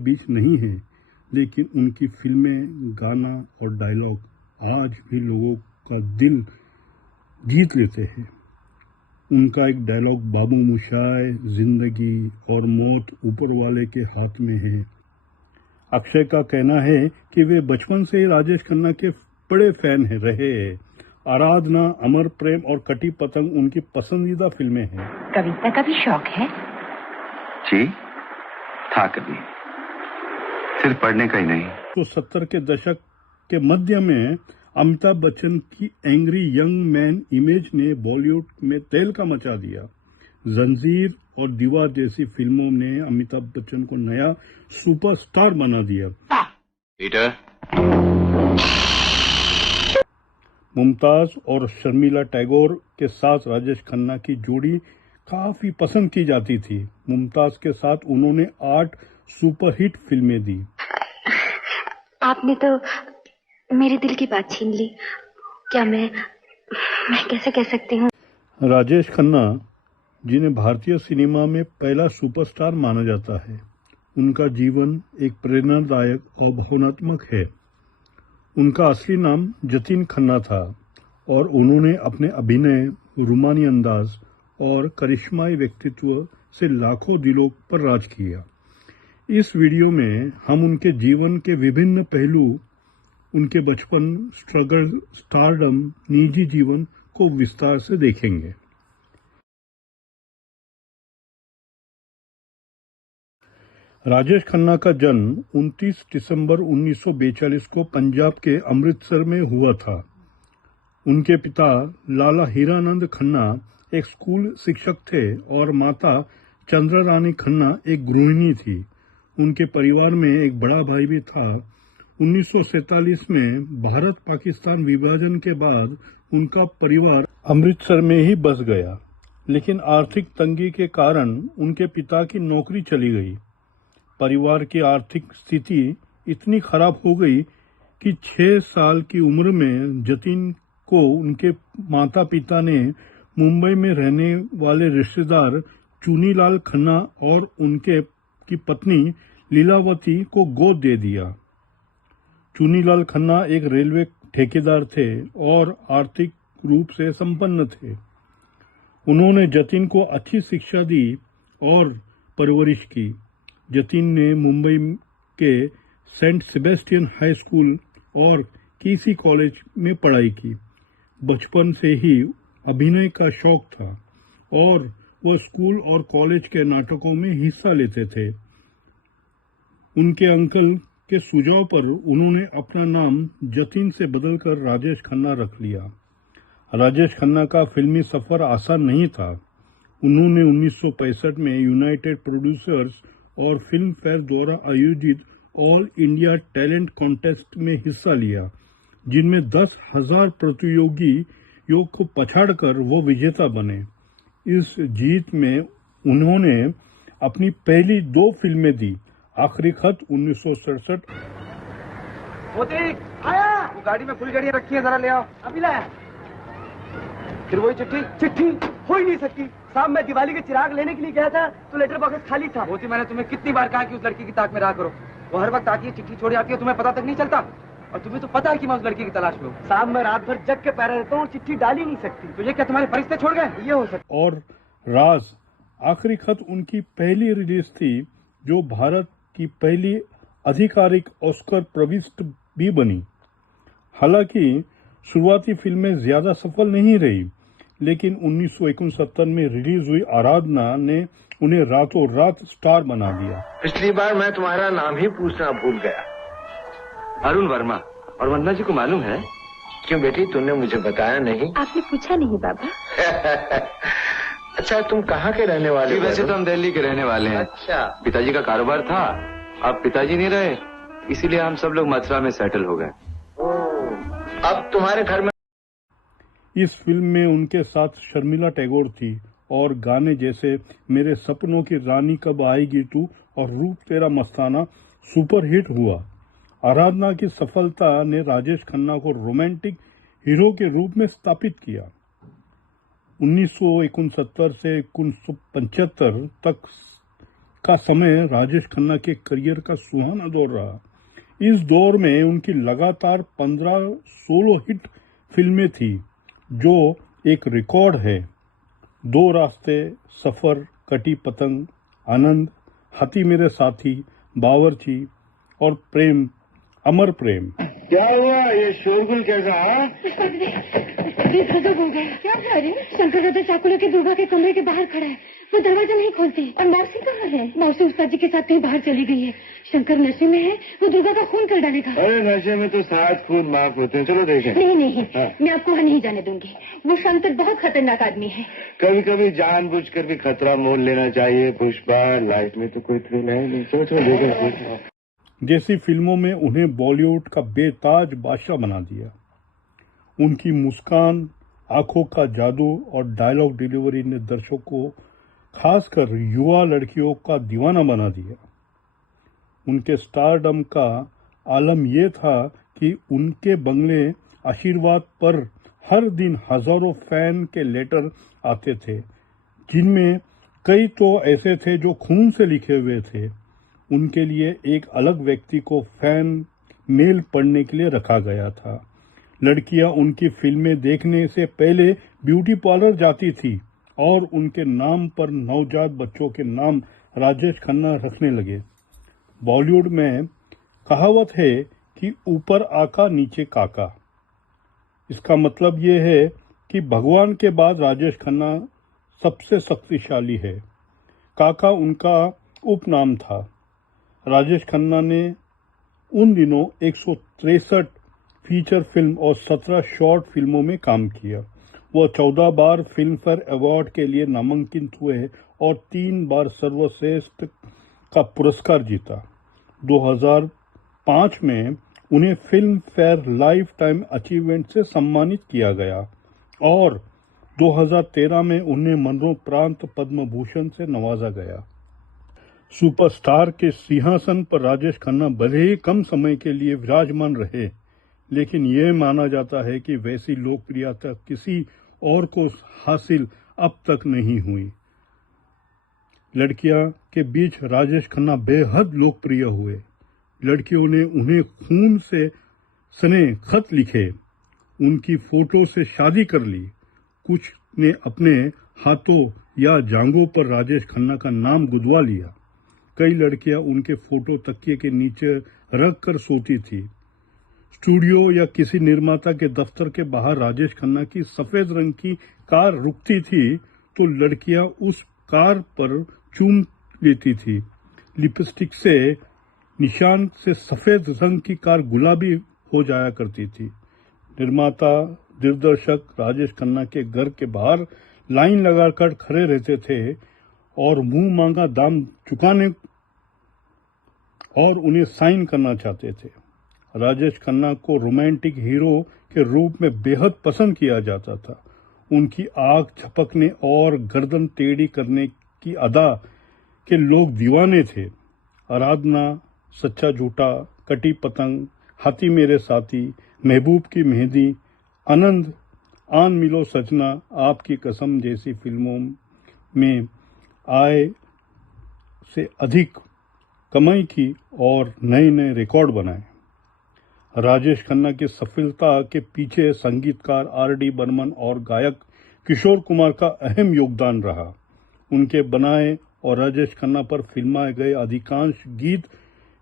बीच नहीं है, लेकिन उनकी फिल्में, गाना और डायलॉग आज भी लोगों का दिल जीत लेते हैं। उनका एक डायलॉग बाबू मोशाय, जिंदगी और मौत ऊपर वाले के हाथ में है। अक्षय का कहना है कि वे बचपन से ही राजेश खन्ना के बड़े फैन रहे हैं। आराधना, अमर प्रेम और कटी पतंग उनकी पसंदीदा फिल्में हैं। कविता का भी शौक है? जी, था कभी, सिर्फ पढ़ने का ही नहीं। तो 70 के दशक के मध्य में अमिताभ बच्चन की एंग्री यंग मैन इमेज ने बॉलीवुड में तहलका मचा दिया। जंजीर और दीवार जैसी फिल्मों ने अमिताभ बच्चन को नया सुपरस्टार बना दिया। पीटर, मुमताज और शर्मिला टैगोर के साथ राजेश खन्ना की जोड़ी काफी पसंद की जाती थी। मुमताज के साथ उन्होंने 8 सुपरहिट फिल्में दी। आपने तो मेरे दिल की बात छीन ली। क्या मैं कैसे कह सकती हूँ? राजेश खन्ना, जिन्हें भारतीय सिनेमा में पहला सुपरस्टार माना जाता है, उनका जीवन एक प्रेरणादायक और भावनात्मक है। उनका असली नाम जतिन खन्ना था और उन्होंने अपने अभिनय, रूमानी अंदाज और करिश्माई व्यक्तित्व से लाखों दिलों पर राज किया। इस वीडियो में हम उनके जीवन के विभिन्न पहलू, उनके बचपन, स्ट्रगल, स्टारडम, निजी जीवन को विस्तार से देखेंगे। राजेश खन्ना का जन्म 29 दिसंबर 1942 को पंजाब के अमृतसर में हुआ था। उनके पिता लाला हीरानंद खन्ना एक स्कूल शिक्षक थे और माता चंद्रा रानी खन्ना एक गृहिणी थी। उनके परिवार में एक बड़ा भाई भी था। 1947 में भारत पाकिस्तान विभाजन के बाद उनका परिवार अमृतसर में ही बस गया, लेकिन आर्थिक तंगी के कारण उनके पिता की नौकरी चली गई। परिवार की आर्थिक स्थिति इतनी खराब हो गई कि 6 साल की उम्र में जतिन को उनके माता पिता ने मुंबई में रहने वाले रिश्तेदार चुनीलाल खन्ना और उनके की पत्नी लीलावती को गोद दे दिया। चुनीलाल खन्ना एक रेलवे ठेकेदार थे और आर्थिक रूप से संपन्न थे। उन्होंने जतिन को अच्छी शिक्षा दी और परवरिश की। जतिन ने मुंबई के सेंट सेबेस्टियन हाई स्कूल और केसी कॉलेज में पढ़ाई की। बचपन से ही अभिनय का शौक था और वह स्कूल और कॉलेज के नाटकों में हिस्सा लेते थे। उनके अंकल के सुझाव पर उन्होंने अपना नाम जतिन से बदलकर राजेश खन्ना रख लिया। राजेश खन्ना का फिल्मी सफर आसान नहीं था। उन्होंने 1965 में यूनाइटेड प्रोड्यूसर्स और फिल्म फेयर द्वारा आयोजित ऑल इंडिया टैलेंट कॉन्टेस्ट में हिस्सा लिया, जिनमें 10,000 प्रतियोगियों को पछाड़कर वो विजेता बने। इस जीत में उन्होंने अपनी पहली 2 फिल्में दी। आखिरी खत 1967। आया, वो गाड़ी में फुल गाड़ियां रखी है, जरा ले आओ। अभी लाया। फिर वही चिट्ठी हो ही नहीं सकती साहब। मैं दिवाली के चिराग लेने के लिए गया था तो लेटर बॉक्स खाली था। होती, मैंने तुम्हें कितनी बार कहा कि उस लड़की की ताक में रहा करो। वो हर वक्त आती है, चिट्ठी छोड़ जाती है, तुम्हें पता तक नहीं चलता। और तुम्हें तो पता है कि मैं उस लड़की की तलाश में हूँ। साहब, मैं रात भर जग के पैरा रहता हूँ, चिट्ठी डाल ही नहीं सकती। तो ये क्या तुम्हारे फरिश्ते छोड़ गए? ये हो सकता। और राज, आखिरी खत उनकी पहली रिलीज थी, जो भारत की पहली आधिकारिक ऑस्कर प्रविष्ट भी बनी। हालांकि शुरुआती फिल्में ज्यादा सफल नहीं रही, लेकिन 1969 में रिलीज हुई आराधना ने उन्हें रातों रात स्टार बना दिया। पिछली बार मैं तुम्हारा नाम ही पूछना भूल गया। अरुण वर्मा। और वंदना जी को मालूम है? क्यों बेटी, तूने मुझे बताया नहीं? आपने पूछा नहीं बाबा। अच्छा, तुम कहाँ के रहने वाले हो? वैसे तो हम दिल्ली के रहने वाले हैं। अच्छा। पिताजी का कारोबार था, अब पिताजी नहीं रहे, इसीलिए हम सब लोग मथुरा में सेटल हो गए। अब तुम्हारे घर में। इस फिल्म में उनके साथ शर्मिला टैगोर थी और गाने जैसे मेरे सपनों की रानी कब आएगी तू और रूप तेरा मस्ताना सुपरहिट हुआ। आराधना की सफलता ने राजेश खन्ना को रोमांटिक हीरो के रूप में स्थापित किया। 1969 से 1975 तक का समय राजेश खन्ना के करियर का सुहाना दौर रहा। इस दौर में उनकी लगातार 15 सोलो हिट फिल्में थी, जो एक रिकॉर्ड है। दो रास्ते, सफर, कटी पतंग, आनंद, हाथी मेरे साथी, बावर्ची और प्रेम, अमर प्रेम। क्या हुआ? ये शोरगुल कैसा है? बेखबर हो गए। क्या कह रही है? शंकर दादा चाकू लेके दुर्गा के कमरे के बाहर खड़ा है, वो दरवाजा नहीं खोलते। और मौसी कहाँ है? मौसी उस्ताद जी के साथ कहीं बाहर चली गई है। शंकर नशे में है, वो दुर्गा का खून कर डालेगा। अरे नशे में तो 7 खून माफ होते हैं। चलो देखें। नहीं हाँ। मैं आपको वहाँ नहीं जाने दूंगी। वो शंकर बहुत खतरनाक आदमी है। कभी कभी जानबूझकर भी खतरा मोल लेना चाहिए पुष्पा। लाइफ में तो कोई थ्रिल है नहीं। चलो देखें। जैसी फिल्मों में उन्हें बॉलीवुड का बेताज बादशाह बना दिया। उनकी मुस्कान, आंखों का जादू और डायलॉग डिलीवरी ने दर्शकों को, खासकर युवा लड़कियों का दीवाना बना दिया। उनके स्टारडम का आलम यह था कि उनके बंगले आशीर्वाद पर हर दिन हजारों फैन के लेटर आते थे, जिनमें कई तो ऐसे थे जो खून से लिखे हुए थे। उनके लिए एक अलग व्यक्ति को फैन मेल पढ़ने के लिए रखा गया था। लड़कियां उनकी फिल्में देखने से पहले ब्यूटी पार्लर जाती थी और उनके नाम पर नवजात बच्चों के नाम राजेश खन्ना रखने लगे। बॉलीवुड में कहावत है कि ऊपर आका नीचे काका। इसका मतलब ये है कि भगवान के बाद राजेश खन्ना सबसे शक्तिशाली है। काका उनका उपनाम था। राजेश खन्ना ने उन दिनों 163 फीचर फिल्म और 17 शॉर्ट फिल्मों में काम किया। वह 14 बार फिल्म फेयर अवार्ड के लिए नामांकित हुए और 3 बार सर्वश्रेष्ठ का पुरस्कार जीता। 2005 में उन्हें film fair life time achievement से सम्मानित किया गया और 2013 में उन्हें मरणोपरांत पद्म भूषण से नवाजा गया। सुपरस्टार के सिंहासन पर राजेश खन्ना भले ही कम समय के लिए विराजमान रहे, लेकिन यह माना जाता है कि वैसी लोकप्रियता किसी और को हासिल अब तक नहीं हुई। लड़कियां के बीच राजेश खन्ना बेहद लोकप्रिय हुए। लड़कियों ने उन्हें खून से सने खत लिखे, उनकी फोटो से शादी कर ली। कुछ ने अपने हाथों या जांघों पर राजेश खन्ना का नाम गुदवा लिया। कई लड़कियां उनके फोटो तकिए के नीचे रख कर सोती थी। स्टूडियो या किसी निर्माता के दफ्तर के बाहर राजेश खन्ना की सफेद रंग की कार रुकती थी तो लड़कियां उस कार पर चूम लेती थी। लिपस्टिक से निशान से सफेद रंग की कार गुलाबी हो जाया करती थी। निर्माता, दिग्दर्शक राजेश खन्ना के घर के बाहर लाइन लगाकर खड़े रहते थे और मुंह मांगा दाम चुकाने और उन्हें साइन करना चाहते थे। राजेश खन्ना को रोमांटिक हीरो के रूप में बेहद पसंद किया जाता था। उनकी आंख झपकने और गर्दन टेढ़ी करने की अदा के लोग दीवाने थे। आराधना, सच्चा झूठा, कटी पतंग, हाथी मेरे साथी, महबूब की मेहंदी, आनंद, आन मिलो सजना, आपकी कसम जैसी फिल्मों में आय से अधिक कमाई की और नए नए रिकॉर्ड बनाए। राजेश खन्ना की सफलता के पीछे संगीतकार आर.डी. बर्मन और गायक किशोर कुमार का अहम योगदान रहा। उनके बनाए और राजेश खन्ना पर फिल्माए गए अधिकांश गीत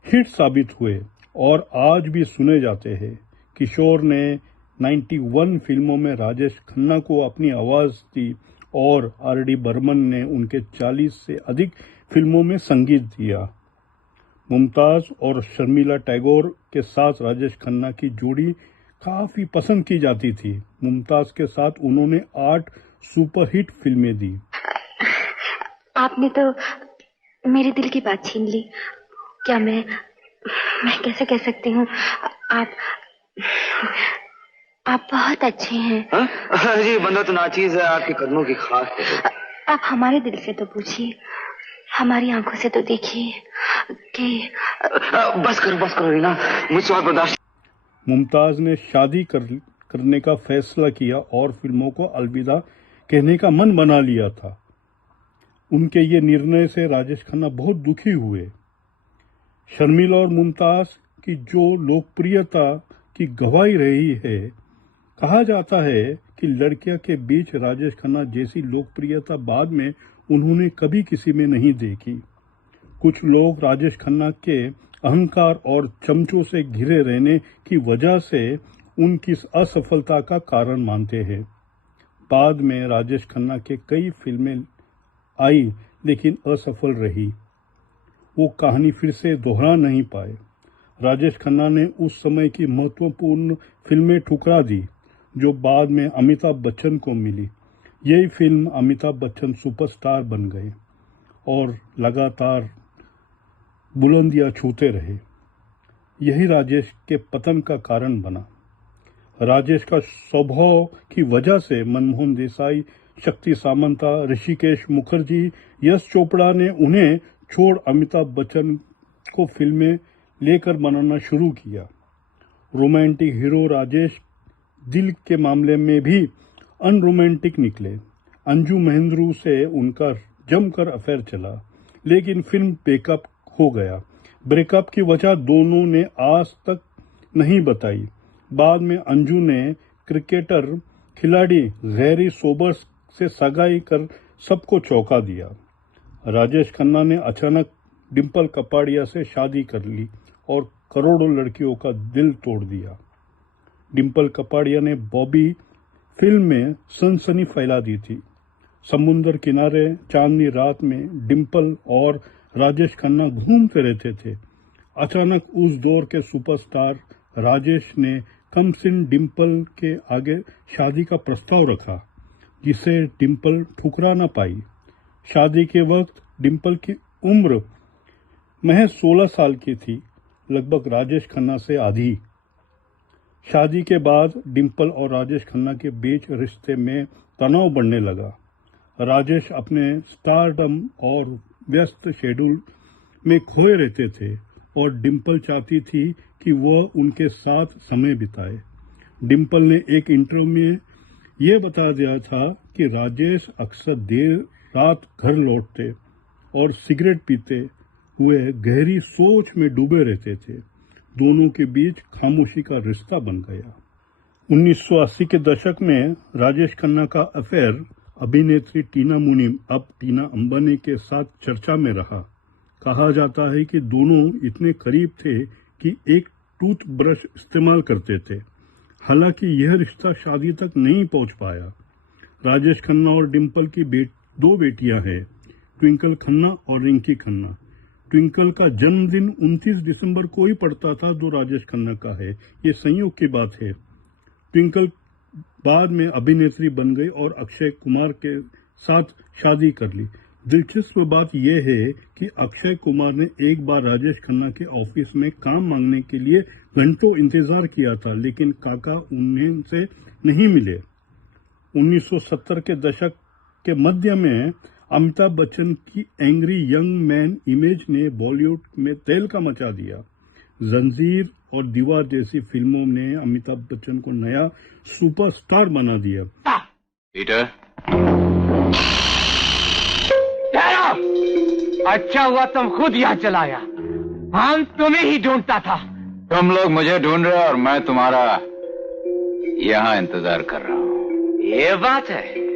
हिट साबित हुए और आज भी सुने जाते हैं। किशोर ने 91 फिल्मों में राजेश खन्ना को अपनी आवाज दी और आर.डी. बर्मन ने उनके 40 से अधिक फिल्मों में संगीत दिया। मुमताज और शर्मिला टैगोर के साथ राजेश खन्ना की जोड़ी काफी पसंद की जाती थी। मुमताज के साथ उन्होंने 8 सुपरहिट फिल्में दी। आपने तो मेरे दिल की बात छीन ली। क्या मैं कैसे कह सकती हूँ? आप बहुत अच्छे हैं। जी, बंदा तो नाचीज है, आपके कदमों की खास है। आप हमारे दिल से तो पूछिए, हमारी आंखों से तो देखिए कि बस करो रीना, मुझसे और बर्दाश्त। मुमताज ने शादी करने का फैसला किया और फिल्मों को अलविदा कहने का मन बना लिया था। उनके ये निर्णय से राजेश खन्ना बहुत दुखी हुए। शर्मिला और मुमताज की जो लोकप्रियता की गवाही रही है, कहा जाता है कि लड़कियों के बीच राजेश खन्ना जैसी लोकप्रियता बाद में उन्होंने कभी किसी में नहीं देखी। कुछ लोग राजेश खन्ना के अहंकार और चमचों से घिरे रहने की वजह से उनकी असफलता का कारण मानते हैं। बाद में राजेश खन्ना के कई फिल्में आई लेकिन असफल रही। वो कहानी फिर से दोहरा नहीं पाए। राजेश खन्ना ने उस समय की महत्वपूर्ण फिल्में ठुकरा दी जो बाद में अमिताभ बच्चन को मिली। यही फिल्म अमिताभ बच्चन सुपरस्टार बन गए और लगातार बुलंदियां छूते रहे। यही राजेश के पतन का कारण बना। राजेश का स्वभाव की वजह से मनमोहन देसाई, शक्ति सामंता, ऋषिकेश मुखर्जी, यश चोपड़ा ने उन्हें छोड़ अमिताभ बच्चन को फिल्में लेकर बनाना शुरू किया। रोमांटिक हीरो राजेश दिल के मामले में भी अनरोमांटिक निकले। अंजू महेंद्रू से उनका जमकर अफेयर चला, लेकिन फिल्म ब्रेकअप हो गया। ब्रेकअप की वजह दोनों ने आज तक नहीं बताई। बाद में अंजू ने क्रिकेटर खिलाड़ी गैरी सोबर्स से सगाई कर सबको चौंका दिया। राजेश खन्ना ने अचानक डिम्पल कपाड़िया से शादी कर ली और करोड़ों लड़कियों का दिल तोड़ दिया। डिम्पल कपाड़िया ने बॉबी फिल्म में सनसनी फैला दी थी। समुंदर किनारे चांदनी रात में डिम्पल और राजेश खन्ना घूमते रहते थे। अचानक उस दौर के सुपरस्टार राजेश ने कमसिन डिम्पल के आगे शादी का प्रस्ताव रखा, जिसे डिम्पल ठुकरा न पाई। शादी के वक्त डिम्पल की उम्र महज 16 साल की थी, लगभग राजेश खन्ना से आधी। शादी के बाद डिम्पल और राजेश खन्ना के बीच रिश्ते में तनाव बढ़ने लगा। राजेश अपने स्टारडम और व्यस्त शेड्यूल में खोए रहते थे और डिम्पल चाहती थी कि वह उनके साथ समय बिताए। डिम्पल ने एक इंटरव्यू में यह बता दिया था कि राजेश अक्सर देर रात घर लौटते और सिगरेट पीते हुए गहरी सोच में डूबे रहते थे। दोनों के बीच खामोशी का रिश्ता बन गया। 1980 के दशक में राजेश खन्ना का अफेयर अभिनेत्री टीना मुनीम, अब टीना अंबानी के साथ चर्चा में रहा। कहा जाता है कि दोनों इतने करीब थे कि एक टूथब्रश इस्तेमाल करते थे। हालांकि यह रिश्ता शादी तक नहीं पहुंच पाया। राजेश खन्ना और डिम्पल की दो बेटियां हैं, ट्विंकल खन्ना और रिंकी खन्ना। ट्विंकल का जन्मदिन 29 दिसंबर को ही पड़ता था जो राजेश खन्ना का है। ये संयोग की बात है। ट्विंकल बाद में अभिनेत्री बन गई और अक्षय कुमार के साथ शादी कर ली। दिलचस्प बात यह है कि अक्षय कुमार ने एक बार राजेश खन्ना के ऑफिस में काम मांगने के लिए घंटों इंतजार किया था, लेकिन काका उनसे नहीं मिले। 1970 के दशक के मध्य में अमिताभ बच्चन की एंग्री यंग मैन इमेज ने बॉलीवुड में तहलका मचा दिया। जंजीर और दीवार जैसी फिल्मों ने अमिताभ बच्चन को नया सुपरस्टार बना दिया। पीटर, अच्छा हुआ तुम खुद यहाँ चलाया, हम तुम्हें ही ढूंढता था। तुम लोग मुझे ढूंढ रहे हो और मैं तुम्हारा यहाँ इंतजार कर रहा हूँ। ये बात है।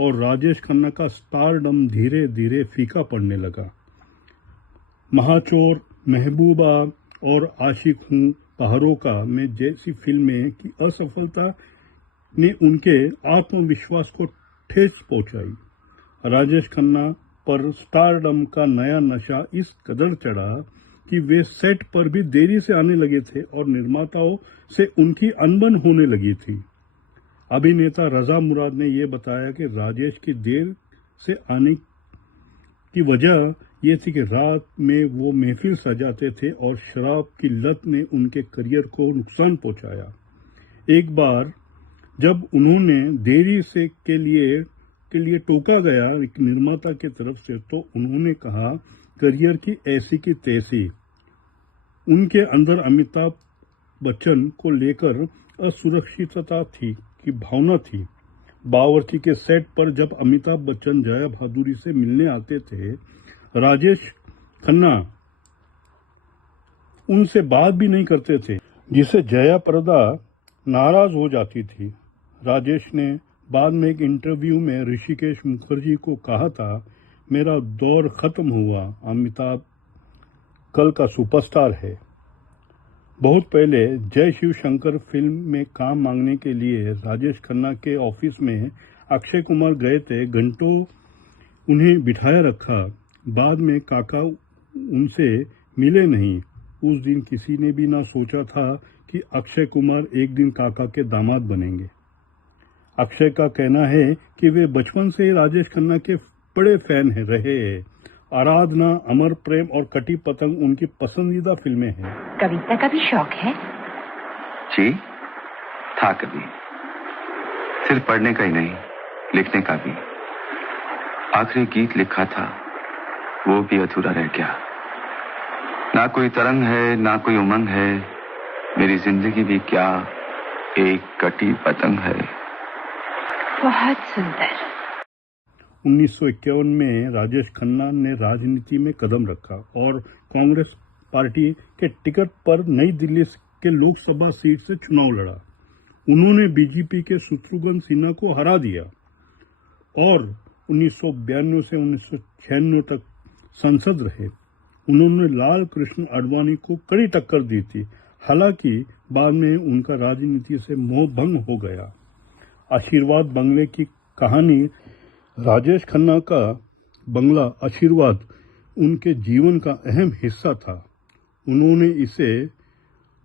और राजेश खन्ना का स्टारडम धीरे धीरे फीका पड़ने लगा। महाचोर, महबूबा और आशिक हूँ पहाड़ों का में जैसी फिल्में की असफलता ने उनके आत्मविश्वास को ठेस पहुंचाई। राजेश खन्ना पर स्टारडम का नया नशा इस कदर चढ़ा कि वे सेट पर भी देरी से आने लगे थे और निर्माताओं से उनकी अनबन होने लगी थी। अभिनेता रजा मुराद ने यह बताया कि राजेश की देर से आने की वजह यह थी कि रात में वो महफिल सजाते थे और शराब की लत ने उनके करियर को नुकसान पहुंचाया। एक बार जब उन्होंने देरी से के लिए टोका गया एक निर्माता की तरफ से, तो उन्होंने कहा करियर की ऐसी की तैसी। उनके अंदर अमिताभ बच्चन को लेकर असुरक्षितता थी की भावना थी। बावर्ची के सेट पर जब अमिताभ बच्चन जया भादुरी से मिलने आते थे, राजेश खन्ना उनसे बात भी नहीं करते थे, जिसे जया प्रदा नाराज हो जाती थी। राजेश ने बाद में एक इंटरव्यू में ऋषिकेश मुखर्जी को कहा था, मेरा दौर खत्म हुआ, अमिताभ कल का सुपरस्टार है। बहुत पहले जय शिव शंकर फिल्म में काम मांगने के लिए राजेश खन्ना के ऑफिस में अक्षय कुमार गए थे। घंटों उन्हें बिठाया रखा। बाद में काका उनसे मिले नहीं। उस दिन किसी ने भी ना सोचा था कि अक्षय कुमार एक दिन काका के दामाद बनेंगे। अक्षय का कहना है कि वे बचपन से ही राजेश खन्ना के बड़े फैन रहे हैं। आराधना, अमर प्रेम और कटी पतंग उनकी पसंदीदा फिल्में हैं। कविता का भी शौक है? जी था कभी, सिर्फ पढ़ने का ही नहीं, लिखने का भी। आखिरी गीत लिखा था, वो भी अधूरा रह गया। ना कोई तरंग है, ना कोई उमंग है, मेरी जिंदगी भी क्या एक कटी पतंग है। बहुत सुंदर। 1951 में राजेश खन्ना ने राजनीति में कदम रखा और कांग्रेस पार्टी के टिकट पर नई दिल्ली के लोकसभा सीट से चुनाव लड़ा। उन्होंने बीजेपी के शत्रुघ्न सिन्हा को हरा दिया और 1992 से 1996 तक सांसद रहे। उन्होंने लाल कृष्ण आडवाणी को कड़ी टक्कर दी थी। हालांकि बाद में उनका राजनीति से मोह भंग हो गया। आशीर्वाद बंगले की कहानी। राजेश खन्ना का बंगला आशीर्वाद उनके जीवन का अहम हिस्सा था। उन्होंने इसे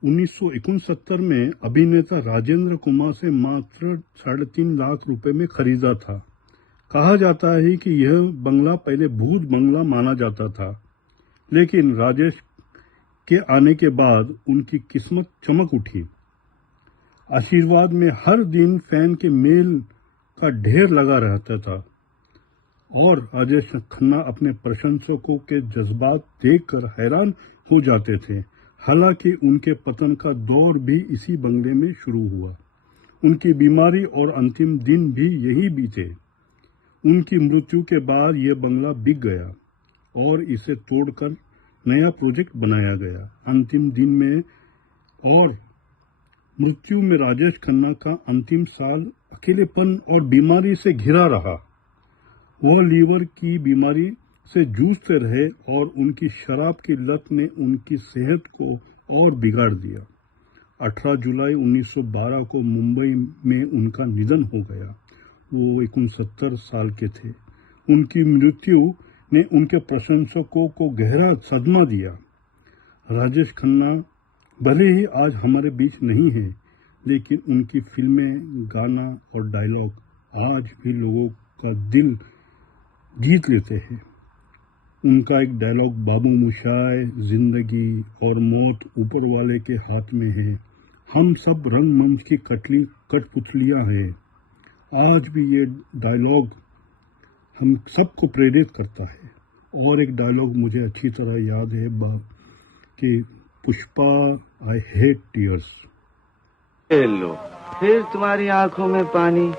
1969 में अभिनेता राजेंद्र कुमार से मात्र 3.5 लाख रुपए में खरीदा था। कहा जाता है कि यह बंगला पहले भूत बंगला माना जाता था, लेकिन राजेश के आने के बाद उनकी किस्मत चमक उठी। आशीर्वाद में हर दिन फैन के मेल का ढेर लगा रहता था और राजेश खन्ना अपने प्रशंसकों के जज्बात देखकर हैरान हो जाते थे। हालांकि उनके पतन का दौर भी इसी बंगले में शुरू हुआ। उनकी बीमारी और अंतिम दिन भी यही बीते। उनकी मृत्यु के बाद यह बंगला बिक गया और इसे तोड़कर नया प्रोजेक्ट बनाया गया। अंतिम दिन में और मृत्यु में राजेश खन्ना का अंतिम साल अकेलेपन और बीमारी से घिरा रहा। वह लीवर की बीमारी से जूझते रहे और उनकी शराब की लत ने उनकी सेहत को और बिगाड़ दिया। 18 जुलाई 1912 को मुंबई में उनका निधन हो गया। वो 69 साल के थे। उनकी मृत्यु ने उनके प्रशंसकों को गहरा सदमा दिया। राजेश खन्ना भले ही आज हमारे बीच नहीं है, लेकिन उनकी फिल्में, गाना और डायलॉग आज भी लोगों का दिल जीत लेते हैं। उनका एक डायलॉग, बाबू मोशाय, जिंदगी और मौत ऊपर वाले के हाथ में है, हम सब रंगमंच की कठपुतलियां हैं। आज भी ये डायलॉग हम सबको प्रेरित करता है। और एक डायलॉग मुझे अच्छी तरह याद है कि पुष्पा, आई हेट टीयर्स। लो, फिर तुम्हारी आंखों में पानी।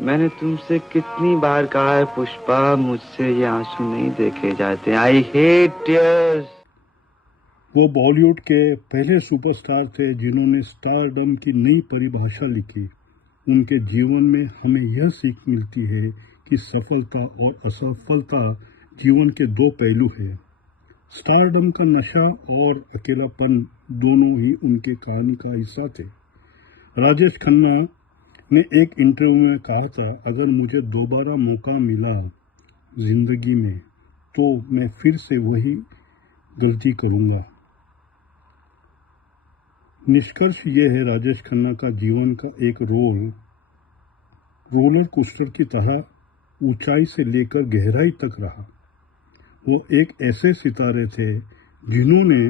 मैंने तुमसे कितनी बार कहा है पुष्पा, मुझसे ये आंसू नहीं देखे जाते। I hate tears. वो बॉलीवुड के पहले सुपरस्टार थे जिन्होंने स्टारडम की नई परिभाषा लिखी। उनके जीवन में हमें यह सीख मिलती है कि सफलता और असफलता जीवन के दो पहलू हैं। स्टारडम का नशा और अकेलापन दोनों ही उनके कहानी का हिस्सा थे। राजेश खन्ना ने एक इंटरव्यू में कहा था, अगर मुझे दोबारा मौका मिला जिंदगी में तो मैं फिर से वही गलती करूंगा। निष्कर्ष ये है, राजेश खन्ना का जीवन का एक रोलर कोस्टर की तरह ऊंचाई से लेकर गहराई तक रहा। वो एक ऐसे सितारे थे जिन्होंने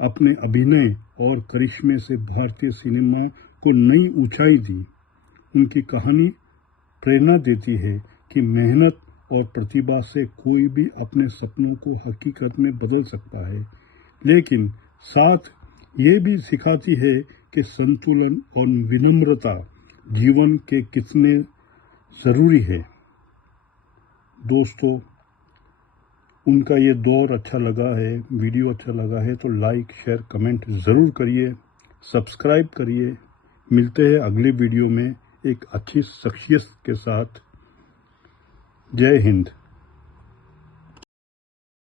अपने अभिनय और करिश्मे से भारतीय सिनेमा को नई ऊंचाई दी। उनकी कहानी प्रेरणा देती है कि मेहनत और प्रतिभा से कोई भी अपने सपनों को हकीकत में बदल सकता है, लेकिन साथ ये भी सिखाती है कि संतुलन और विनम्रता जीवन के कितने ज़रूरी है। दोस्तों, उनका ये दौर अच्छा लगा है, वीडियो अच्छा लगा है तो लाइक शेयर कमेंट ज़रूर करिए, सब्सक्राइब करिए। मिलते हैं अगली वीडियो में एक अच्छी शख्सियत के साथ। जय हिंद।